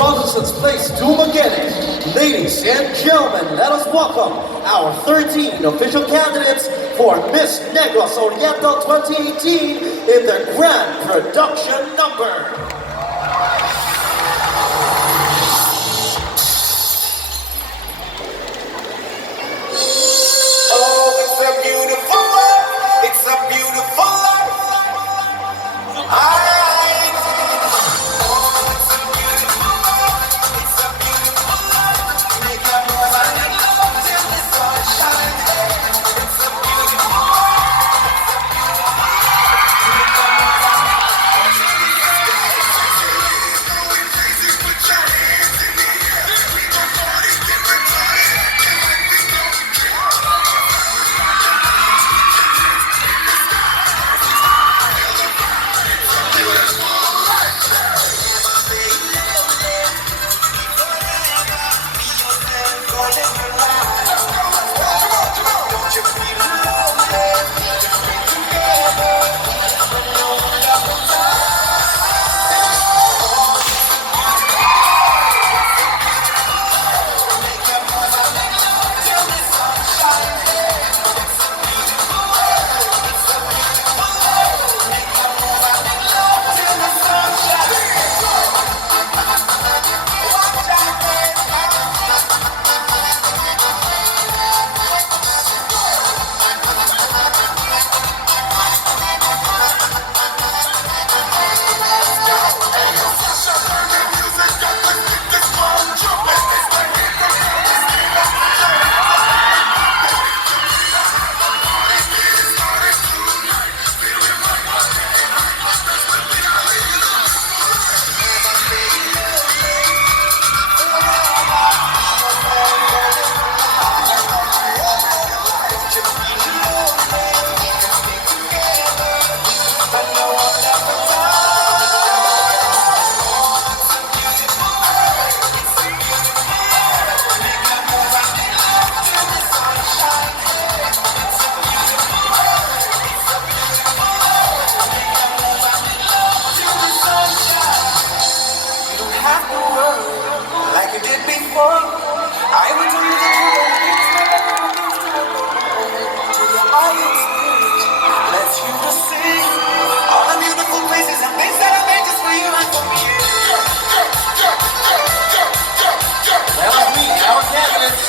Brothers, let's place Dumagene. Ladies and gentlemen, let us welcome our 13 official candidates for Miss Negros Oriental 2018 in the grand production number.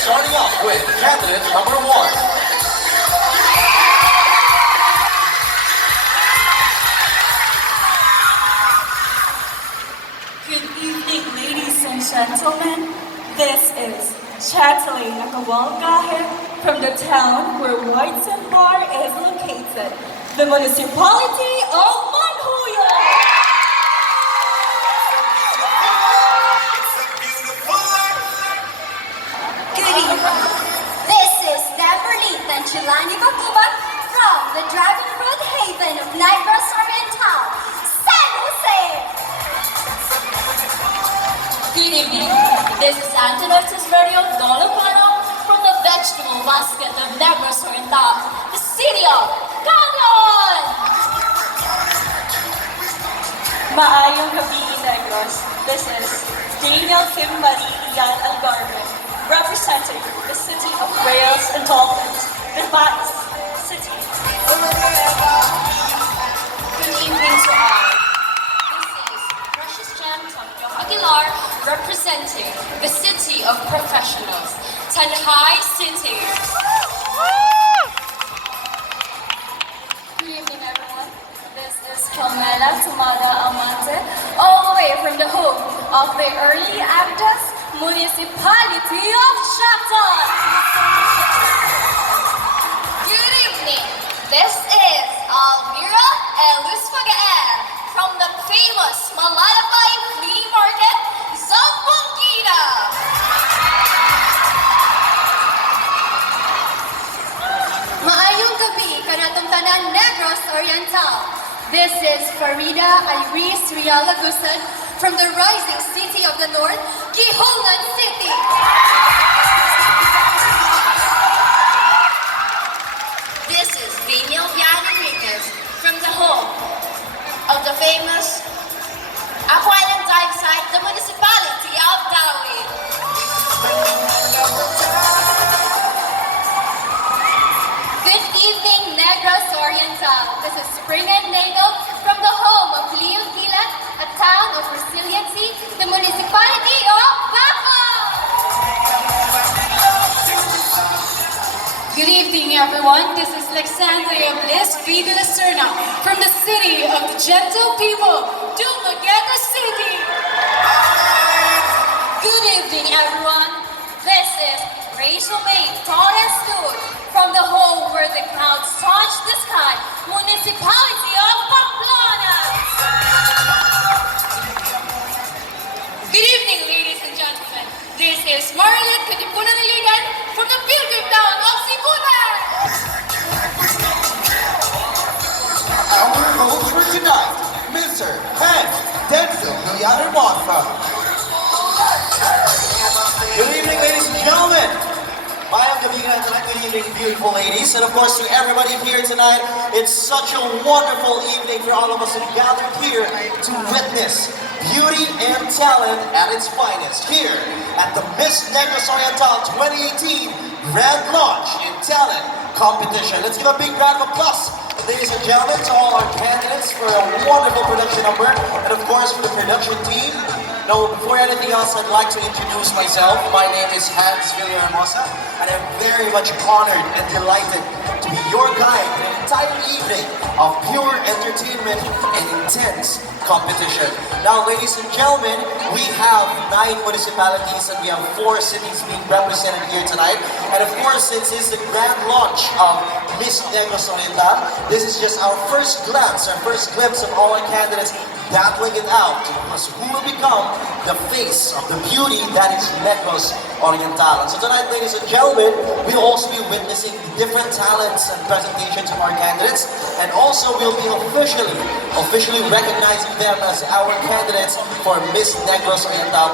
Starting off with candidate number 1. Good evening, ladies and gentlemen. This is Chatali Nakawalgahe from the town where Whiteson Bar is located, the municipality of Manhuyo. This is Beverly Tanchilani Bakubat from the Dragon Fruit Haven of Negros Oriental, San Jose. Good evening. This is Antonotis Radio Dolopano from the vegetable basket of Negros Oriental, the city of Canyon. Maayong gabi, Negros. This is Daniel Kim Marie Ian Algarve, representing the city of Whales and Dolphins, the Batis City. Good evening to all. This is Precious Gem Tonyo Aguilar, representing the city of professionals, Tanhai City. Good evening, everyone. This is Carmela Tumada Amante, all the way from the home of the early actors, municipality of Shafton. Good evening. This is Almira Elus Pagaer from the famous Malalapay Flea Market, Zamboanga. Maayong gabi kanatong tanan Negros Oriental. This is Farida Iris Rialagusan from the rising city of the north, Gihongan City. This is Daniel Vian Enriquez from the home of the famous Aquan and Dive site, the municipality of as a spring and ladle from the home of Leo Gilat, a town of resiliency, the municipality of Bacau. Good evening, everyone. This is Alexandria Bliss Phoebe Lacerna from the city of the gentle people, Dumaguete City. Good evening, everyone. This is Rachel May Torres Luz from the home where the clouds touch the sky, municipality of Pamplona. Good evening, ladies and gentlemen. This is Marilyn Katipunan Iligan from the Pilgrim town of Sibunan. Our host for tonight, Mr. Hank Denzel Villarhermosa. Good evening, ladies and gentlemen. Mayang gabi nga tonight. Good evening, beautiful ladies. And of course, to everybody here tonight, it's such a wonderful evening for all of us who gathered here to witness beauty and talent at its finest here at the Miss Negros Oriental 2018 Grand Launch in Talent Competition. Let's give a big round of applause, ladies and gentlemen, to all our candidates for a wonderful production number, and of course for the production team. Now, before anything else, I'd like to introduce myself. My name is Hans Villarhermosa, and I'm very much honored and delighted to be your guide in an entire evening of pure entertainment and intense competition. Now, ladies and gentlemen, we have 9 municipalities and we have 4 cities being represented here tonight. And of course, since it's the grand launch of Miss Negros Oriental, this is just our first glance, our first glimpse of all our candidates battling it out as who will become the face of the beauty that is Negros Oriental. And so tonight, ladies and gentlemen, we'll also be witnessing different talents and presentations of our candidates, and also we'll be officially recognizing them as our candidates for Miss Negros Oriental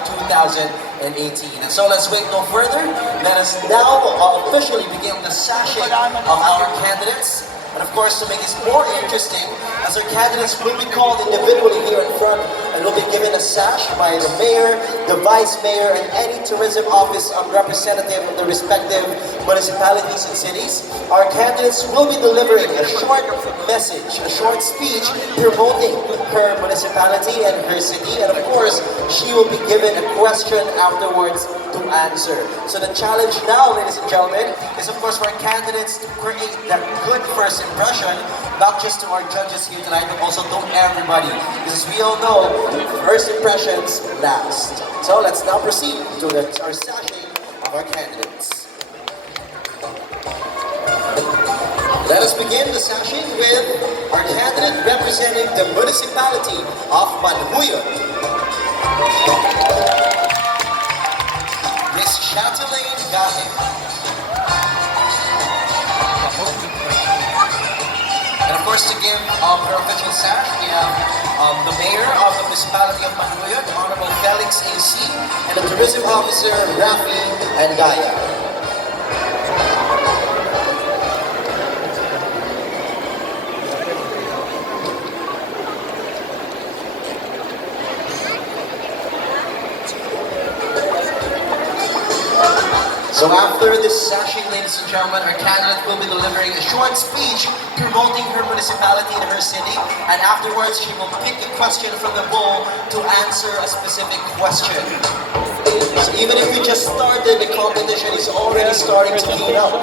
2018. And so let's wait no further. Let us now officially begin the sashing of our candidates. And of course, to make this more interesting, as our candidates will be called individually here in front and will be given a sash by the mayor, the vice mayor, and any tourism office representative of the respective municipalities and cities. Our candidates will be delivering a short message, a short speech promoting her municipality and her city. And of course, she will be given a question afterwards to answer. So the challenge now, ladies and gentlemen, is of course for our candidates to create that good first impression, not just to our judges here tonight, but also to everybody. Because we all know, first impressions last. So let's now proceed to our sashing of our candidates. Let us begin the sashing with our candidate representing the municipality of Manhuyon, Miss Chatelaine Gahe. And of course, to give her official sash, we have the mayor of the municipality of Manhuyon, Honorable Felix A.C., and the tourism officer, Rafi and Gaya. So after this sashing, ladies and gentlemen, our candidate will be delivering a short speech promoting her municipality and her city, and afterwards she will pick a question from the bowl to answer a specific question. So even if we just started, the competition is already starting to heat up.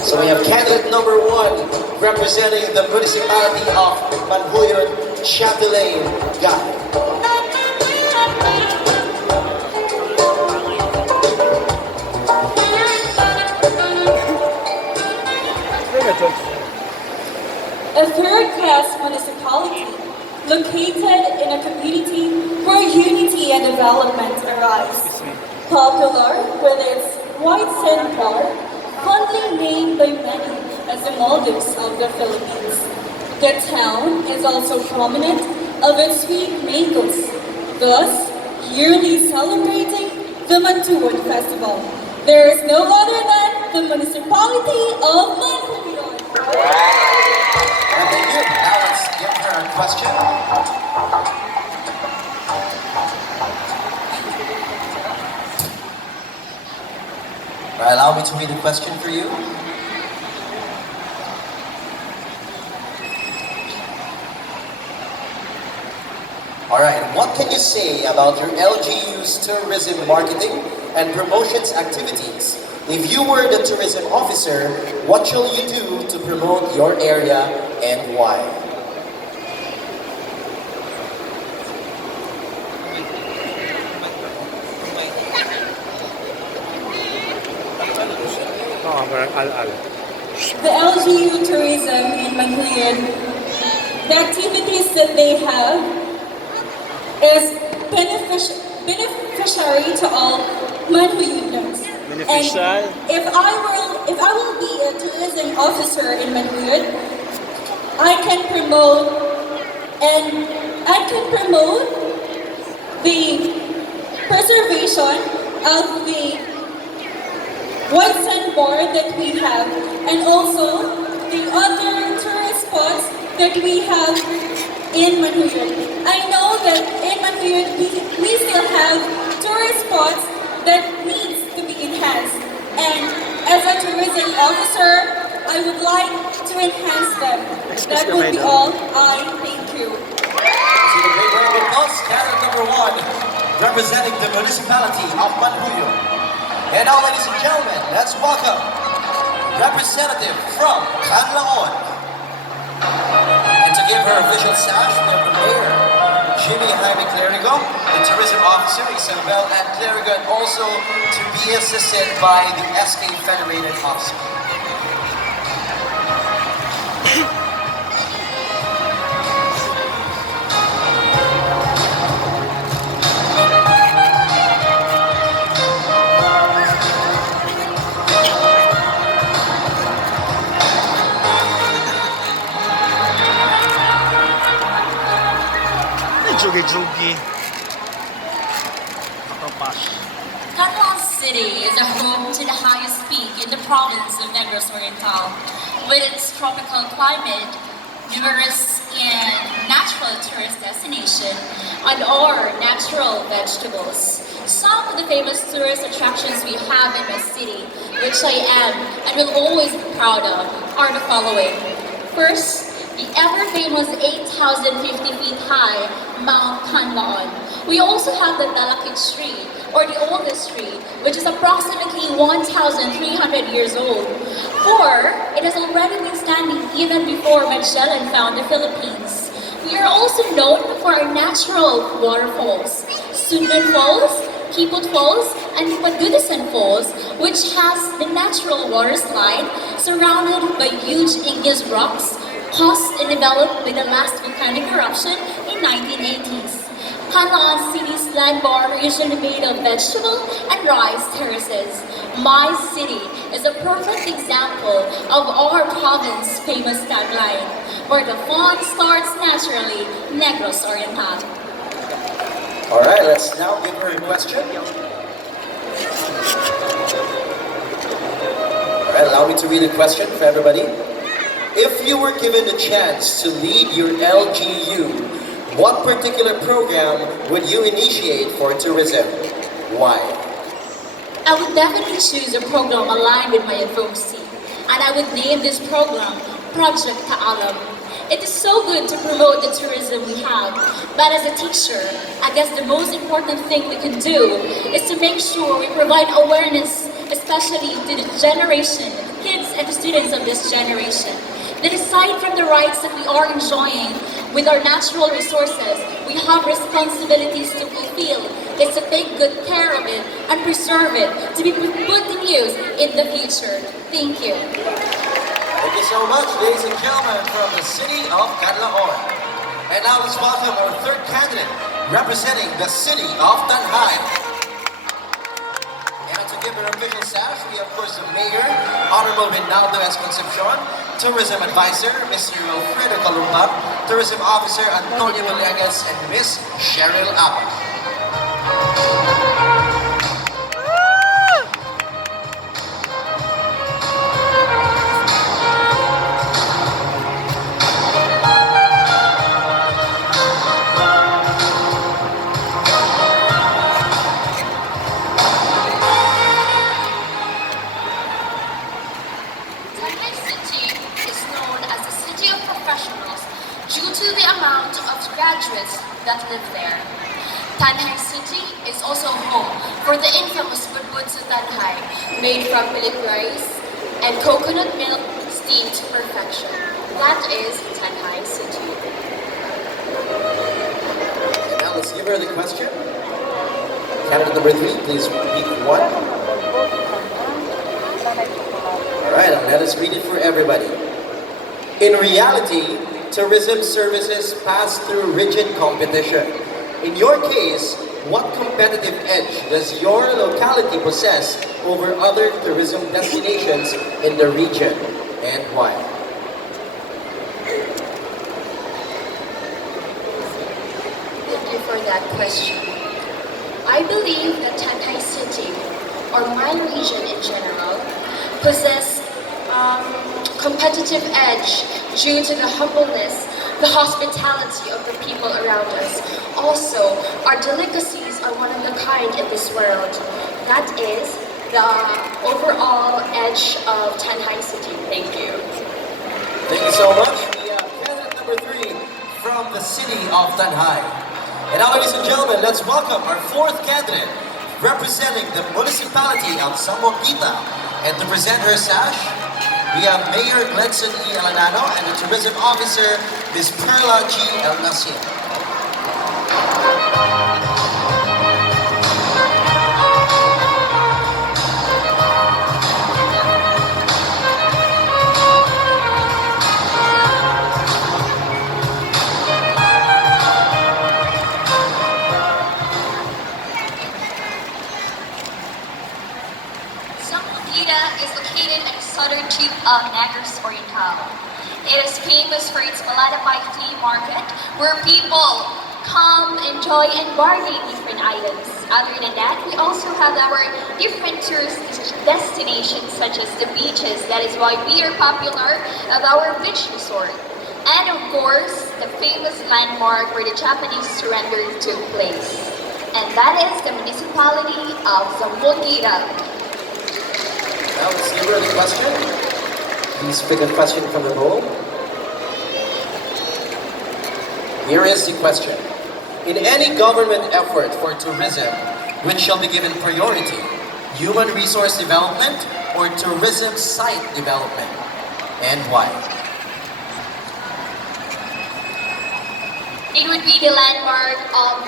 So we have candidate number 1 representing the municipality of Manhuyon, Chatelaine Gahe. A third-class municipality located in a community where unity and development arise. Popular with its white sandbar, fondly named by many as the Maldives of the Philippines. The town is also prominent of its sweet mangoes, thus yearly celebrating the Mantuan Festival. There is no other than the municipality of Manhuyon. And thank you. Now let's give her a question. Allow me to read the question for you. say about your LGU's tourism marketing and promotions activities? If you were the tourism officer, what shall you do to promote your area and why? The LGU tourism in Manhuyan, the activities that they have is beneficiary to all Manhuyudans. Beneficial? And if I will be a tourism officer in Manhuyud, I can promote the preservation of the white sandbar that we have, and also the other tourist spots that we have in Manhuyan. I know that in Manhuyan we still have tourist spots that needs to be enhanced, and as a tourism officer, I would like to enhance them. That would be all. I thank you. To the great round of applause, candidate number 1, representing the municipality of Manhuyo. And now, ladies and gentlemen, let's welcome representative from Canlaon. And to give her official sash, we have the mayor, Jimmy Jaime Clerigo, the tourism officer, Isabel and Clerigo, and also to be assisted by the SK Federated officer. Jugi-jugi. Makapas. Canlaon City is a home to the highest peak in the province of Negros Oriental. With its tropical climate, numerous and natural tourist destination, and our natural vegetables. Some of the famous tourist attractions we have in my city, which I am and will always be proud of, are the following. First, the ever-famous 8,050 feet high Mount Canlaon. We also have the Dalakit Street, or the oldest street, which is approximately 1,300 years old. For it has already been standing even before Magellan found the Philippines. We are also known for our natural waterfalls, Sundan Falls, Kipot Falls, and Pagudasan Falls, which has the natural water slide surrounded by huge igneous rocks caused and developed by the last volcanic eruption in 1980s. Canlaon City's land bar are usually made of vegetable and rice terraces. My city is a perfect example of our province's famous tagline, where the fun starts naturally, Negros Oriental. Alright, let's now give her a question. Alright, allow me to read a question for everybody. If you were given the chance to lead your LGU, what particular program would you initiate for tourism? Why? I would definitely choose a program aligned with my advocacy, and I would name this program Project Kaalam. It is so good to promote the tourism we have, but as a teacher, I guess the most important thing we can do is to make sure we provide awareness, especially to the generation, kids and the students of this generation, that aside from the rights that we are enjoying with our natural resources, we have responsibilities to fulfill. It's to take good care of it and preserve it to be put to use in the future. Thank you. Thank you so much, ladies and gentlemen, from the city of Canlaon. And now let's welcome our third candidate, representing the city of Tanhay. And to give her official sash, we have, of course, the Mayor, Honorable Rinaldo S. Concepcion, Tourism Advisor, Mr. Alfredo Calumba, Tourism Officer Antonio Villegas, and Miss Cheryl Abba. Due to the amount of graduates that live there. Tanhai City is also home for the infamous Budbud sa Tanhai, made from millet rice and coconut milk steamed to perfection. That is Tanhai City. And now let's give her the question. Candidate number 3, please repeat 1. Alright, let us read it for everybody. In reality, tourism services pass through rigid competition. In your case, what competitive edge does your locality possess over other tourism destinations in the region, and why? Thank you for that question. I believe that Tanhai City, or my region in general, possess competitive edge due to the humbleness, the hospitality of the people around us. Also, our delicacies are one of a kind in this world. That is the overall edge of Tanhai City. Thank you. Thank you so much. We have candidate number 3 from the city of Tanhai. And now, ladies and gentlemen, let's welcome our 4th candidate representing the municipality of Zamboanga. And to present her sash, we have Mayor Gledson E. Alanano and the Tourism Officer, Ms. Perla G. El Nasir. Zamboanga is located at the southern tip of Negros Oriental. It is famous for its Maladapay flea market, where people come, enjoy, and bargain different items. Other than that, we also have our different tourist destinations, such as the beaches. That is why we are popular of our beach resort. And of course, the famous landmark where the Japanese surrender took place. And that is the municipality of Zamboanga. Now let's give her the question. Please pick a question from the bowl. Here is the question. In any government effort for tourism, which shall be given priority? Human resource development or tourism site development? And why? It would be the landmark of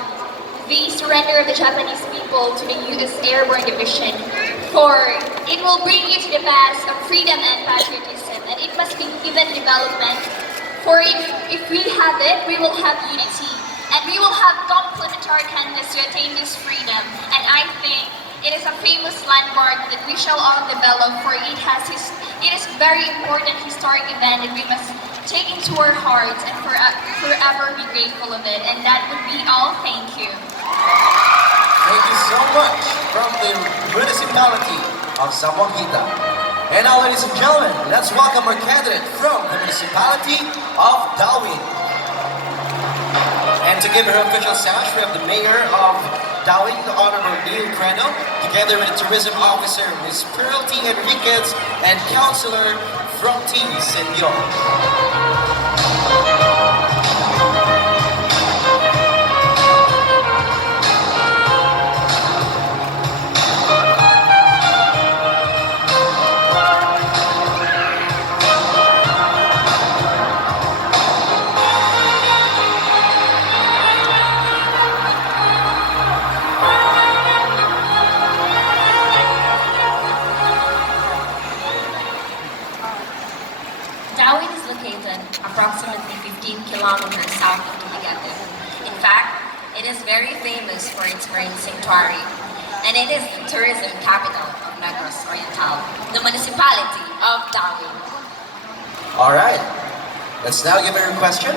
the surrender of the Japanese people to the U.S. Airborne Division, for it will bring you to the past of freedom and patriotism, and it must be given development, for if we have it, we will have unity, and we will have complementary candidates to attain this freedom. And I think it is a famous landmark that we shall all develop, for it is very important historic event that we must take into our hearts and forever be grateful of it. And that would be all. Thank you. Thank you so much from the municipality of Zamboanga. And now, ladies and gentlemen, let's welcome our candidate from the municipality of Darwin. And to give her official sash, we have the mayor of Darwin, the Honorable Neil Creno, together with the tourism officer, Ms. Pearl T. Enriquez, and Councilor from T. Senor. Darwin is located approximately 15 kilometers south of Dumaguete. In fact, it is very famous for its marine sanctuary, and it is the tourism capital of Negros Oriental, the municipality of Darwin. All right, let's now give her a question.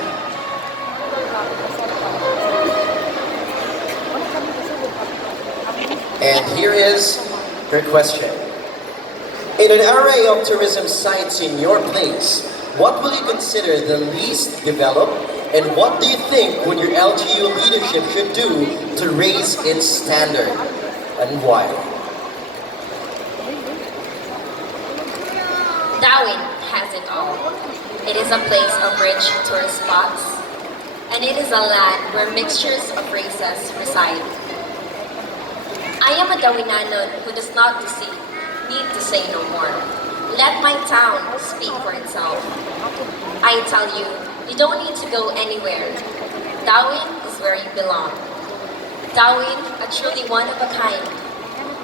And here is her question. In an array of tourism sites in your place, what will you consider the least developed, and what do you think would your LGU leadership should do to raise its standard, and why? Darwin has it all. It is a place of rich tourist spots, and it is a land where mixtures of races reside. I am a Dawinanon who does not need to say no more. Let my town speak for itself. I tell you, you don't need to go anywhere. Dawin is where you belong. Dawin, a truly one of a kind,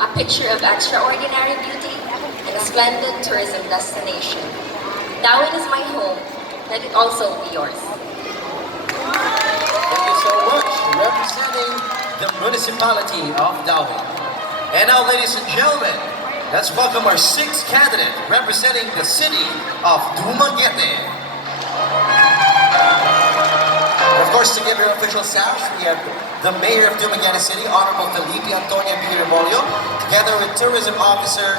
a picture of extraordinary beauty and a splendid tourism destination. Dawin is my home. Let it also be yours. Thank you so much, representing the municipality of Dawin. And now, ladies and gentlemen, let's welcome our sixth candidate representing the city of Dumaguete. And of course, to give your official sash, we have the Mayor of Dumaguete City, Honorable Felipe Antonia B. Rebolio, together with Tourism Officer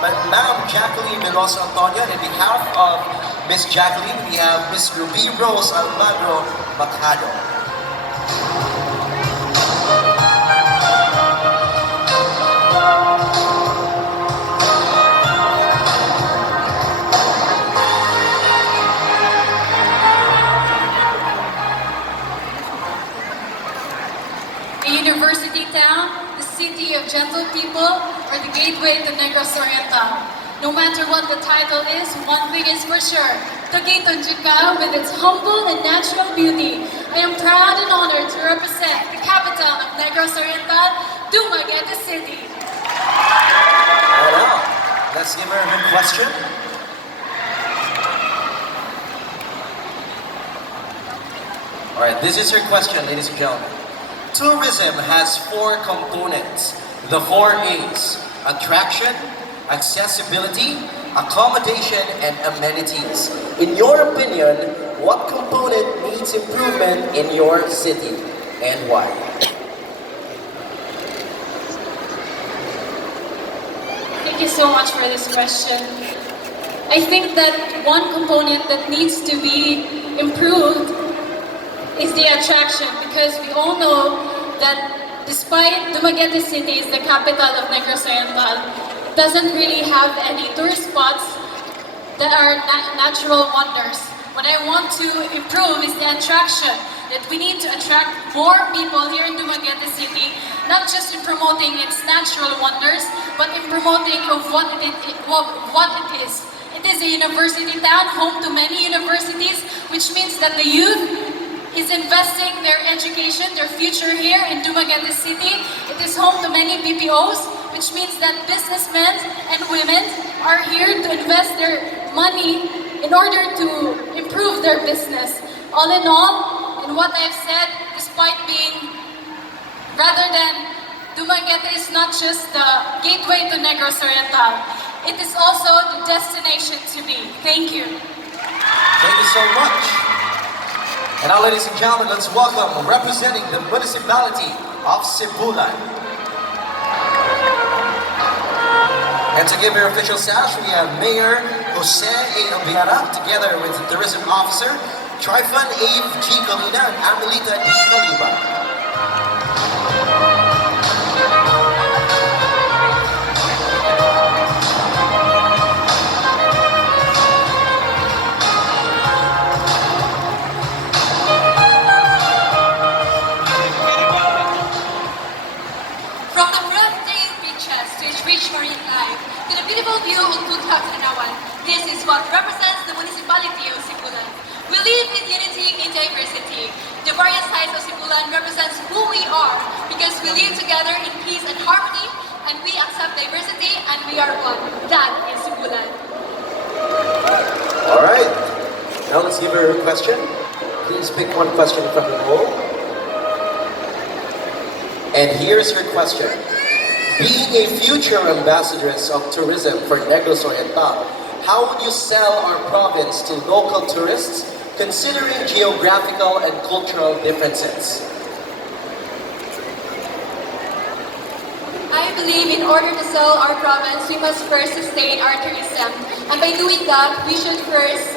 Ma'am Jacqueline Veloso Antonio. And on behalf of Miss Jacqueline, we have Miss Ruby Rose Almagro Macado. A university town, the city of gentle people, or the gateway to Negros Oriental. No matter what the title is, one thing is for sure. Tagiton Juca, with its humble and natural beauty, I am proud and honored to represent the capital of Negros Oriental, Dumaguete City. And now, let's give her a question. All right, this is her question, ladies and gentlemen. Tourism has four components, the four A's: attraction, accessibility, accommodation, and amenities. In your opinion, what component needs improvement in your city and why? Thank you so much for this question. I think that one component that needs to be improved is the attraction, because we all know that despite Dumaguete City is the capital of Negros Oriental, it doesn't really have any tourist spots that are natural wonders. What I want to improve is the attraction, that we need to attract more people here in Dumaguete City, not just in promoting its natural wonders, but in promoting of what it is. It is a university town, home to many universities, which means that the youth is investing their education, their future here in Dumaguete City. It is home to many BPOs, which means that businessmen and women are here to invest their money in order to improve their business. All in what I've said, despite being, rather than Dumaguete is not just the gateway to Negros Oriental, it is also the destination to be. Thank you. Thank you so much. And now, ladies and gentlemen, let's welcome, representing the municipality of Sibulan. And to give your official sash, we have Mayor Jose A. Albiara, together with the Tourism Officer, Trifon Ave G. Colina and Amelita D. Caliba. From the breathtaking beaches to its rich marine life, to the beautiful view of Bukak Tanawan, this is what represents the municipality of Sibulan. We live in unity in diversity. The various sides of Sibulan represents who we are, because we live together in peace and harmony, and we accept diversity, and we are one. That is Sibulan. All right. Now let's give her a question. Please pick one question from the roll. And here's her question. Being a future ambassadress of tourism for Negros Oriental, how would you sell our province to local tourists, considering geographical and cultural differences? I believe in order to sell our province, we must first sustain our tourism. And by doing that, we should first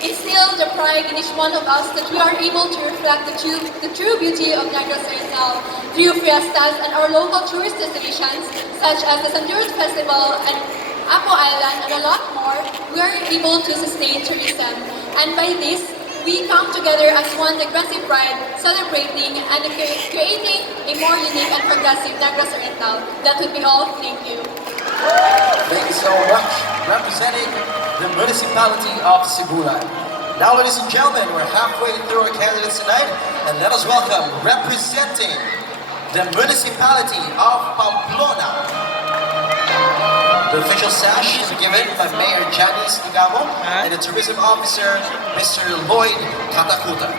instill the pride in each one of us that we are able to reflect the true beauty of Negros Oriental through fiestas and our local tourist destinations such as the San Juan Festival and Apo Island and a lot more. We are able to sustain tourism. And by this, we come together as one Negrosy pride, celebrating and creating a more unique and progressive Negros Oriental. That would be all. Thank you. Thank you so much. Representing the municipality of Sibulan. Now, ladies and gentlemen, we're halfway through our candidates tonight, and let us welcome, representing the municipality of Pamplona. The official sash is given by Mayor Janice Igamo and the tourism officer, Mr. Lloyd Katakuta.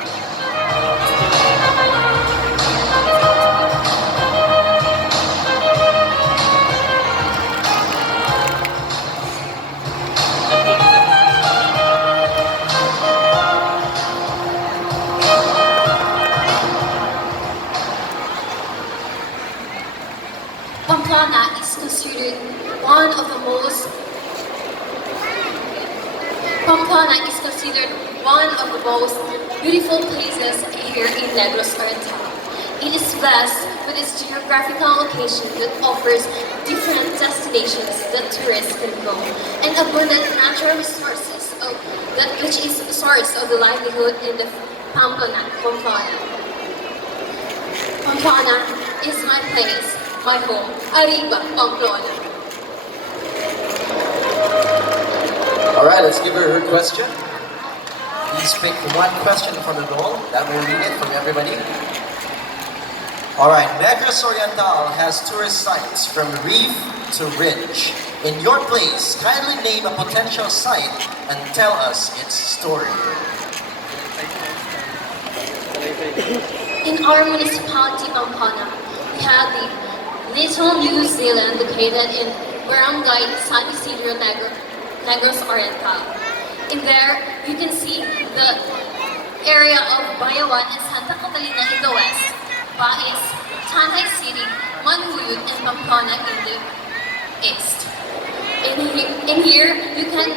Pamplona is considered one of the most beautiful places here in Negros Oriental. It is blessed with its geographical location that offers different destinations that tourists can go, and abundant natural resources which is the source of the livelihood in the Pamplona. Pamplona is my place, my home. Arriba, Pamplona. Alright, let's give her question. Please pick one question from the roll. That will read it from everybody. Alright, Negros Oriental has tourist sites from reef to ridge. In your place, kindly name a potential site and tell us its story. In our municipality, Pamplona, we have the Little New Zealand located in Barangay San Isidro, Negros Oriental. In there, you can see the area of Bayawan and Santa Catalina in the west, Bais, Tanay City, Manhuyud, and Pamplona in the east. In here, you can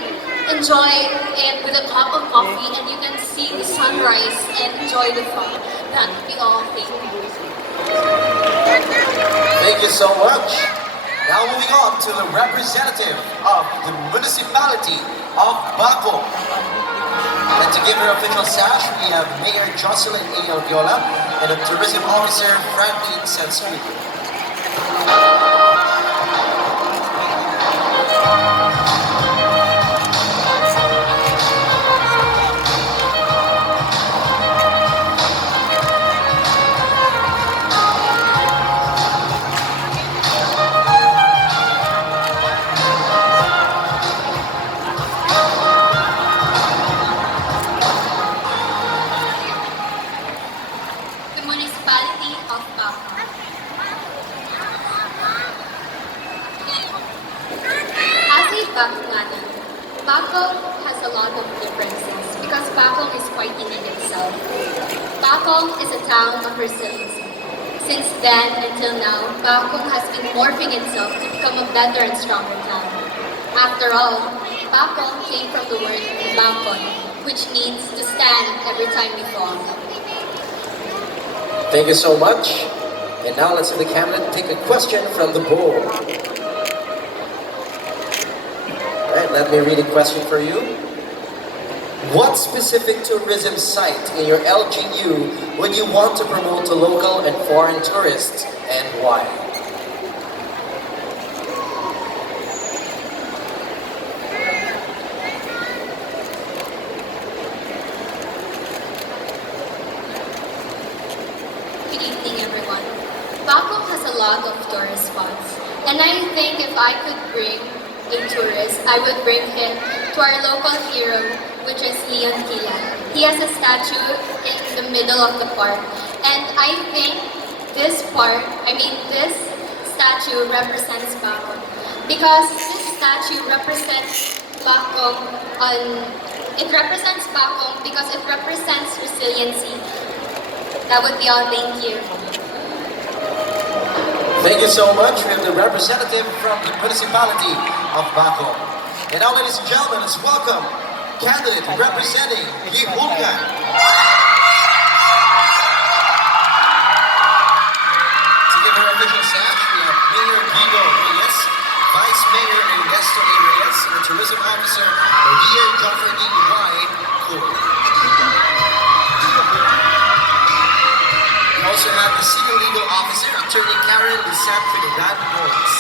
enjoy it with a cup of coffee and you can see the sunrise and enjoy the fun. That would be all. Thank you. Thank you so much. Now moving on to the representative of the municipality of Baco. And to give her official sash, we have Mayor Jocelyn A. Viola and the tourism officer Franklin Sensui. The municipality of Baco. As a Bacoana, Baco has a lot of differences because Baco is quite unique itself. Baco is a town of resilience. Since then until now, Baco has been morphing itself to become a better and stronger town. After all, Baco came from the word Bacon, which means to stand every time we fall. Thank you so much. And now let's have the candidate take a question from the board. Alright, let me read a question for you. What specific tourism site in your LGU would you want to promote to local and foreign tourists, and why? Good evening, everyone. Baco has a lot of tourist spots, and I think if I could bring a tourist, I would bring him to our local hero, which is Leon Kilan. He has a statue in the middle of the park, and I think this statue represents Baco, because this statue represents Baco because it represents resiliency. That would be all. Thank you. Thank you so much. We have the representative from the municipality of Baco. And now, ladies and gentlemen, let's welcome candidate representing Gihulgan. To give her official sash, we have Mayor Guido Reyes, Vice Mayor Ernesto A. Reyes, and the Tourism Officer Maria Joffrey Y. Cool. Attorney Karen Lisette Trinidad Morris.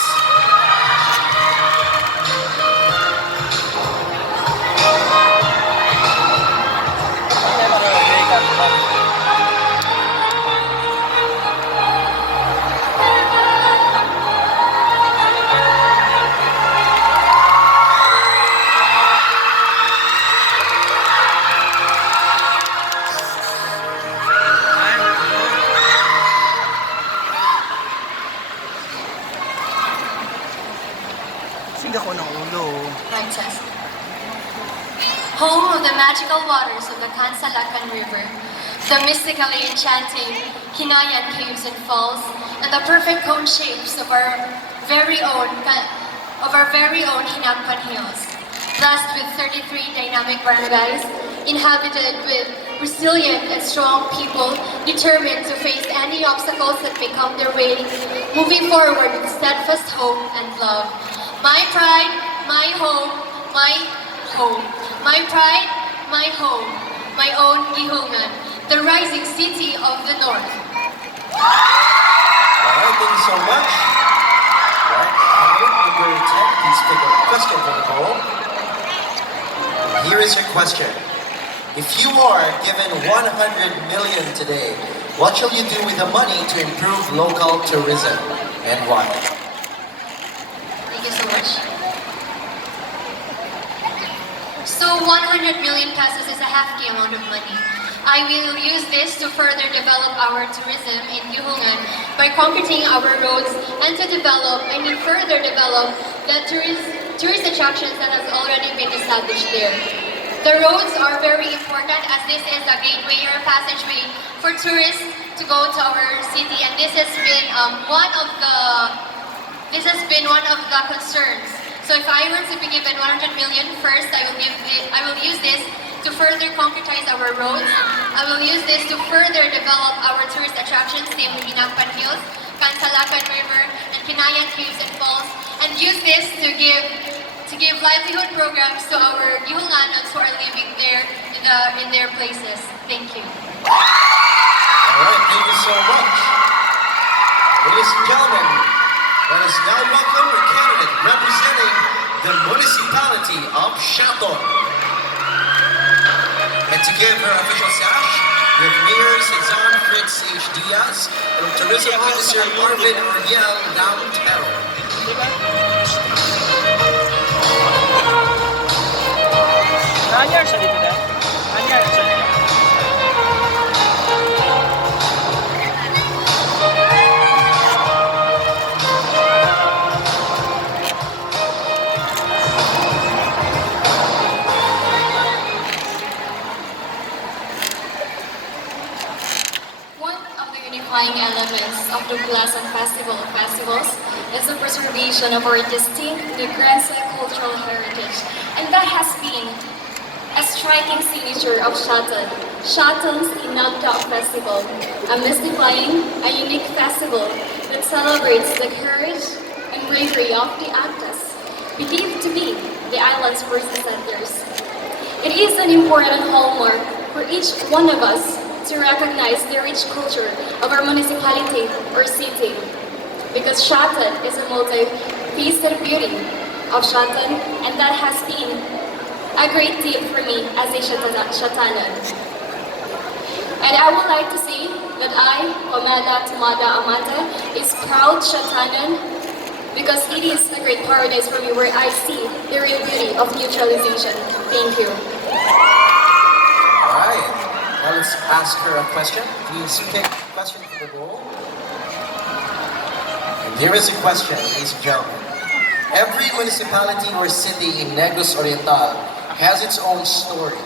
Princess. Home of the magical waters of the Kansalakan River, the mystically enchanting Kinayan Caves and Falls, and the perfect cone shapes of our very own Hinakpan Hills, blessed with 33 dynamic barangays, inhabited with resilient and strong people determined to face any obstacles that may come their way, moving forward with steadfast hope and love. My pride, my home, my home. My pride, my home, my own Gihungan, the rising city of the north. Alright, thank you so much. Alright, number 10, please pick a question for the goal. Here is your question. If you are given 100 million today, what shall you do with the money to improve local tourism and why? Thank you so much. So 100 million pesos is a hefty amount of money. I will use this to further develop our tourism in Gihungan by concreting our roads and to further develop the tourist attractions that has already been established there. The roads are very important as this is a gateway or a passageway for tourists to go to our city, and this has been one of the concerns. So if I were to be given 100 million first, I will use this to further concretize our roads. I will use this to further develop our tourist attractions, namely Hinakpan Hills, Kansalakan River, and Kinayan Caves and Falls, and use this to give livelihood programs to our Gihunganons who are living there in their places. Thank you. Alright, thank you so much. Ladies and gentlemen, let us now welcome the candidate representing the municipality of Shaton. And to give her official sash, we have Mayor Cezanne Fritz H. Diaz and Tourism Officer Marvin Ariel Lautero. Anyar sa dito na? Anyar sa dito. One of the unifying elements of the Bulasan Festival of Festivals is the preservation of our distinct Negrense cultural heritage, and that has been a striking signature of Shaton. Shaton's Inagda Festival, a mystifying, a unique festival that celebrates the courage and bravery of the Agtas, believed to be the island's first settlers. It is an important hallmark for each one of us to recognize the rich culture of our municipality or city, because Shaton is a multi-faceted beauty of Shaton, and that has been a great deal for me as a Shatanan. And I would like to say that I, Pamela Tumada Amata, is proud Shatanan because it is a great paradise for me where I see the real beauty of neutralization. Thank you. Alright, now let's ask her a question. Please pick a question for the goal. And here is a question, ladies and gentlemen. Every municipality or city in Negros Oriental has its own story.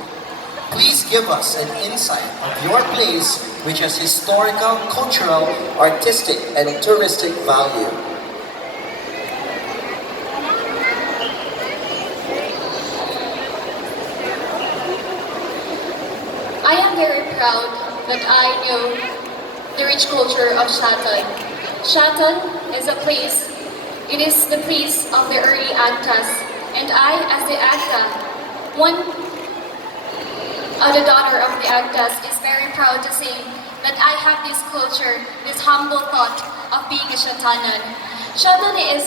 Please give us an insight of your place which has historical, cultural, artistic, and touristic value. I am very proud that I know the rich culture of Shaton. Shaton is a place, it is the place of the early Agtas, and I, as the Agta, one the daughter of the Agtas, is very proud to say that I have this culture, this humble thought of being a Shatanan. Shatan is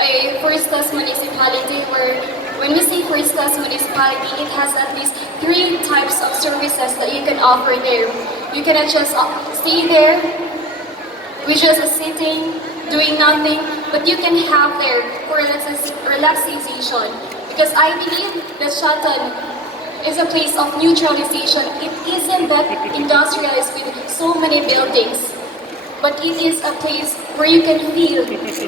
a first-class municipality where, when we say first-class municipality, it has at least 3 types of services that you can offer there. You cannot just stay there, with just sitting, doing nothing, but you can have there for relaxation. Because I believe that Shatan is a place of neutralization. It isn't that industrialized with so many buildings, but it is a place where you can feel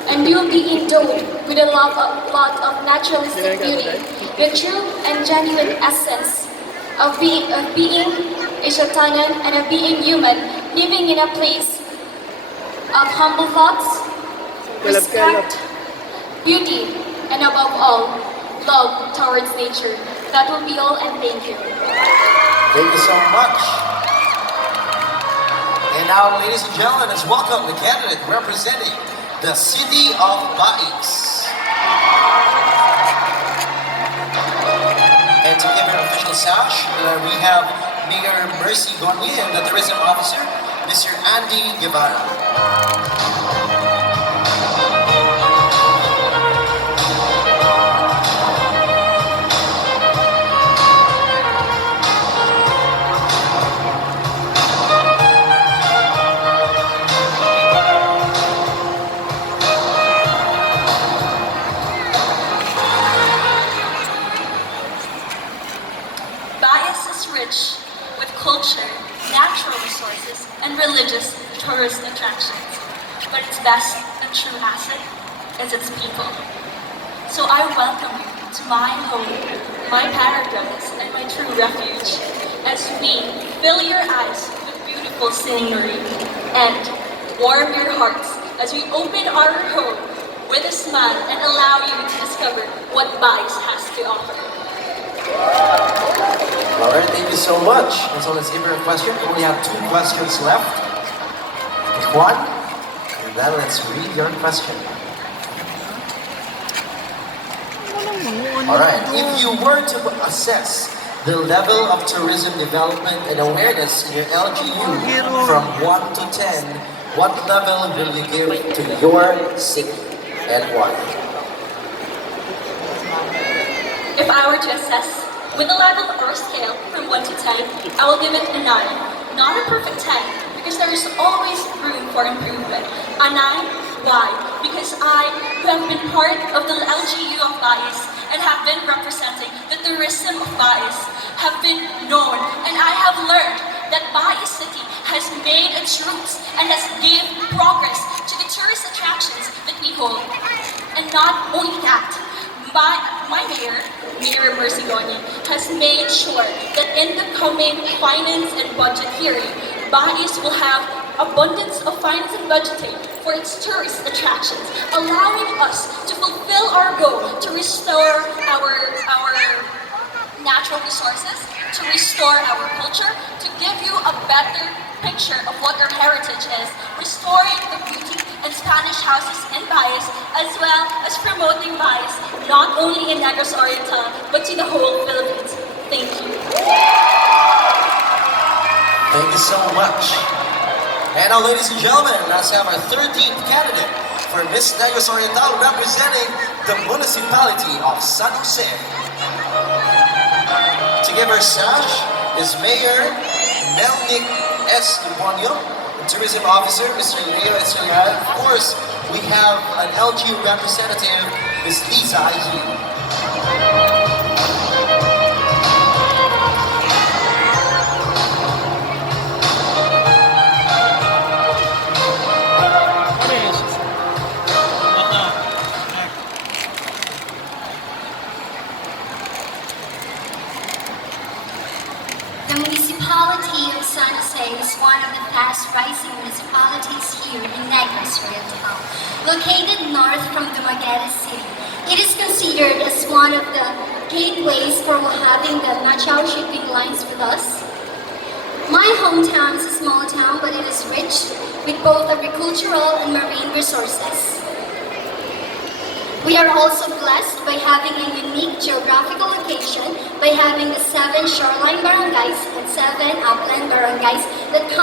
and you'll be endowed with a lot of naturalistic beauty, the true and genuine essence of being a Shatanan and of being human, living in a place of humble thoughts, respect, beauty, and above all, love towards nature. That will be all, and thank you. Thank you so much. And now, ladies and gentlemen, let's welcome the candidate representing the city of Bais. And to give her official sash, we have Mayor Mercy Gonye and the tourism officer, Mr. Andy Guevara. Bais is rich with culture, natural resources, and religious tourist attractions. But its best and true asset is its people. So I welcome you to my home, my paradise, and my true refuge, as we fill your eyes with beautiful scenery and warm your hearts as we open our home with a smile and allow you to discover what Bais has to offer. All right, thank you so much. And so let's give her a question. We only have 2 questions left. Pick one, and then let's read your question. All right, if you were to assess the level of tourism development and awareness in your LGU from 1 to 10, what level will you give to your city and why? If I were to assess with a level or scale from 1 to 10, I will give it a 9. Not a perfect 10, because there is always room for improvement. A 9, why? Because I, who have been part of the LGU of Bais and have been representing the tourism of Bais, have been known, and I have learned that Bais City has made its roots and has gained progress to the tourist attractions that we hold. And not only that, my mayor, Mayor Mercy Gonye, has made sure that in the coming finance and budget hearing, Bais will have abundance of finance and budgeting for its tourist attractions, allowing us to fulfill our goal to restore our natural resources, to restore our culture, to give you a better picture of what our heritage is, restoring the beauty and Spanish houses in Bais, as well as promoting Bais not only in Negros Oriental, but to the whole Philippines. Thank you. Thank you so much. And now, ladies and gentlemen, let's have our 13th candidate for Miss Negros Oriental representing the municipality of San Jose. To give her sash is Mayor Melnick S. Liponio, Tourism Officer, Mr. Leo Estrellado. Of course, we have an LGU representative, Ms. Lisa Ayi. The municipality of San Jose is one of the fast-rising municipalities here in Negros Oriental. Located north from Dumaguete City, it is considered as one of the gateways for having the Machao shipping lines with us. My hometown is a small town, but it is rich with both agricultural and marine resources. We are also blessed by having a unique geographical location by having the 7 shoreline barangays and 7 upland barangays that come